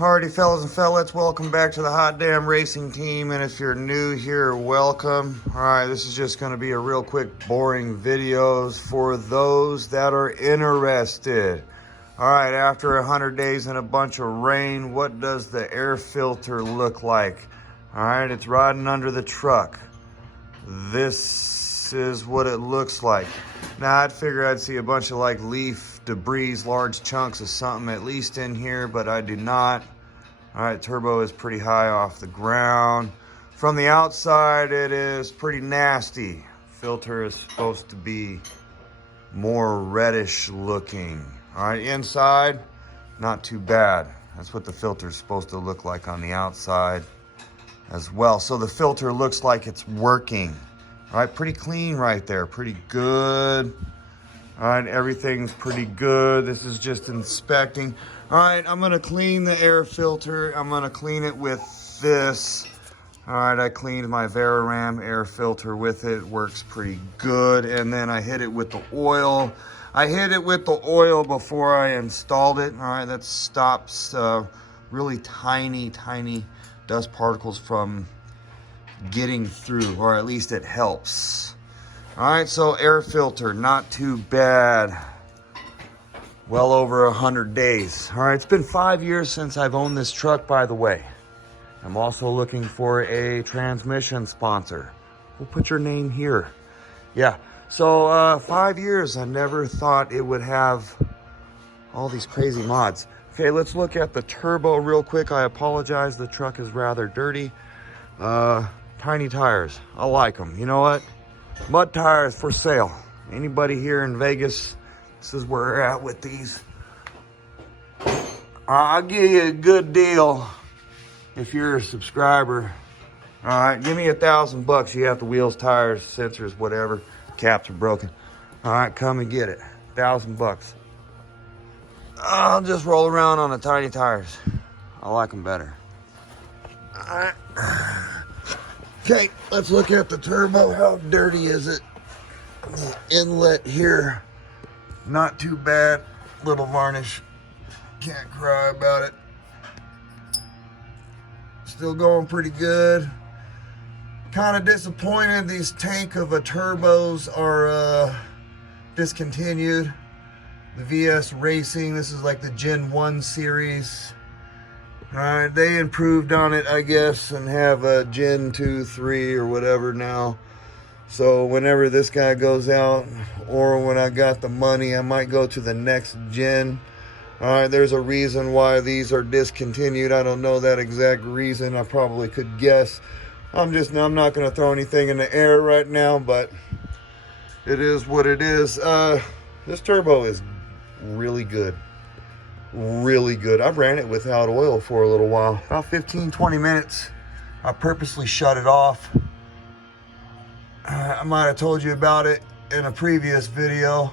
Alrighty, fellas and fellas, welcome back to the Hot Damn Racing Team. And if you're new here, welcome. Alright, this is just going to be a real quick, boring videos for those that are interested. Alright, after 100 days and a bunch of rain, what does the air filter look like? Alright, it's riding under the truck. This is what it looks like. Now, I'd figure I'd see a bunch of like leaf debris, large chunks of something at least in here, but I do not. All right, turbo is pretty high off the ground. From the outside, it is pretty nasty. Filter is supposed to be more reddish looking. All right, inside, not too bad. That's what the filter is supposed to look like on the outside as well. So the filter looks like it's working. All right, pretty clean right there, pretty good. All right, everything's pretty good. This is just inspecting. All right, I'm gonna clean the air filter. I'm gonna clean it with this. All right, I cleaned my Ram air filter with it. Works pretty good. And then I hit it with the oil. I hit it with the oil before I installed it. All right, that stops really tiny dust particles from getting through, or at least it helps. All right, so air filter, not too bad. Well over 100 days. All right, it's been 5 years since I've owned this truck, by the way. I'm also looking for a transmission sponsor. We'll put your name here. Yeah, so 5 years. I never thought it would have all these crazy mods. Okay, let's look at the turbo real quick. I apologize, the truck is rather dirty. Tiny tires, I like them. You know what? Mud tires for sale. Anybody here in Vegas, this is where we're at with these. I'll give you a good deal if you're a subscriber. All right, give me $1,000. You have the wheels, tires, sensors, whatever. Caps are broken. All right, come and get it. $1,000. I'll just roll around on the tiny tires. I like them better. All right. Okay, let's look at the turbo. How dirty is it? The inlet here, not too bad. Little varnish, can't cry about it. Still going pretty good. Kind of disappointed these tank of a turbos are discontinued. The VS Racing, this is like the Gen 1 series. Alright, they improved on it, I guess, and have a Gen 2, 3, or whatever now. So whenever this guy goes out, or when I got the money, I might go to the next gen. Alright, there's a reason why these are discontinued. I don't know that exact reason. I probably could guess. I'm not going to throw anything in the air right now, but it is what it is. This turbo is really good. Really good. I ran it without oil for a little while, about 15-20 minutes. I purposely shut it off. I might have told you about it in a previous video.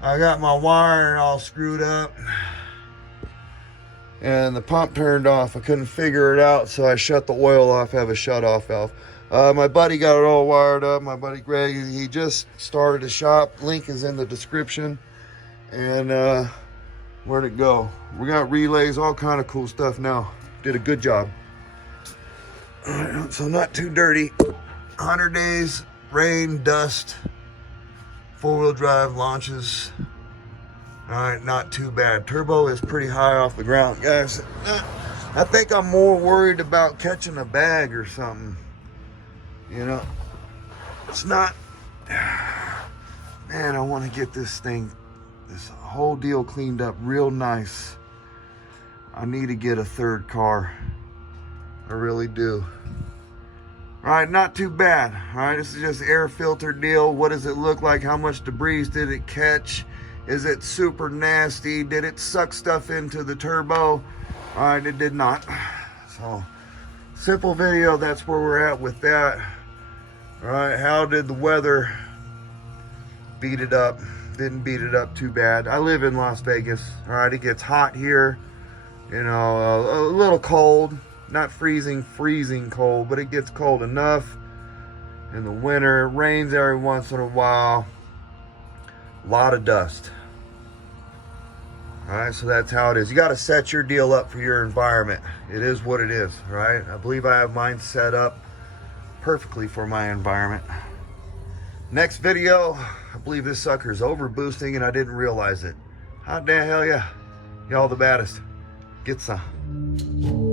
I got my wiring all screwed up and the pump turned off. I couldn't figure it out, so I shut the oil off. I have a shut off valve. My buddy got it all wired up. My buddy Greg, he just started a shop. Link is in the description. And where'd it go? We got relays, all kind of cool stuff now. Did a good job. All right, so not too dirty. 100 days, rain, dust, four-wheel drive launches. All right, not too bad. Turbo is pretty high off the ground, guys. I think I'm more worried about catching a bag or something. You know, it's not. Man, I want to get this whole deal cleaned up real nice. I need to get a third car. I really do. All right, not too bad. All right, this is just air filter deal. What does it look like? How much debris did it catch? Is it super nasty? Did it suck stuff into the turbo? All right, it did not. So, simple video. That's where we're at with that. All right, how did the weather beat it up? Didn't beat it up too bad. I live in Las Vegas. All right, it gets hot here. You know, a little cold. Not freezing cold, but it gets cold enough in the winter. It rains every once in a while. A lot of dust. All right, so that's how it is. You got to set your deal up for your environment. It is what it is, right? I believe I have mine set up perfectly for my environment. Next video, I believe this sucker is over boosting and I didn't realize it. Hot damn hell yeah. Y'all the baddest. Get some.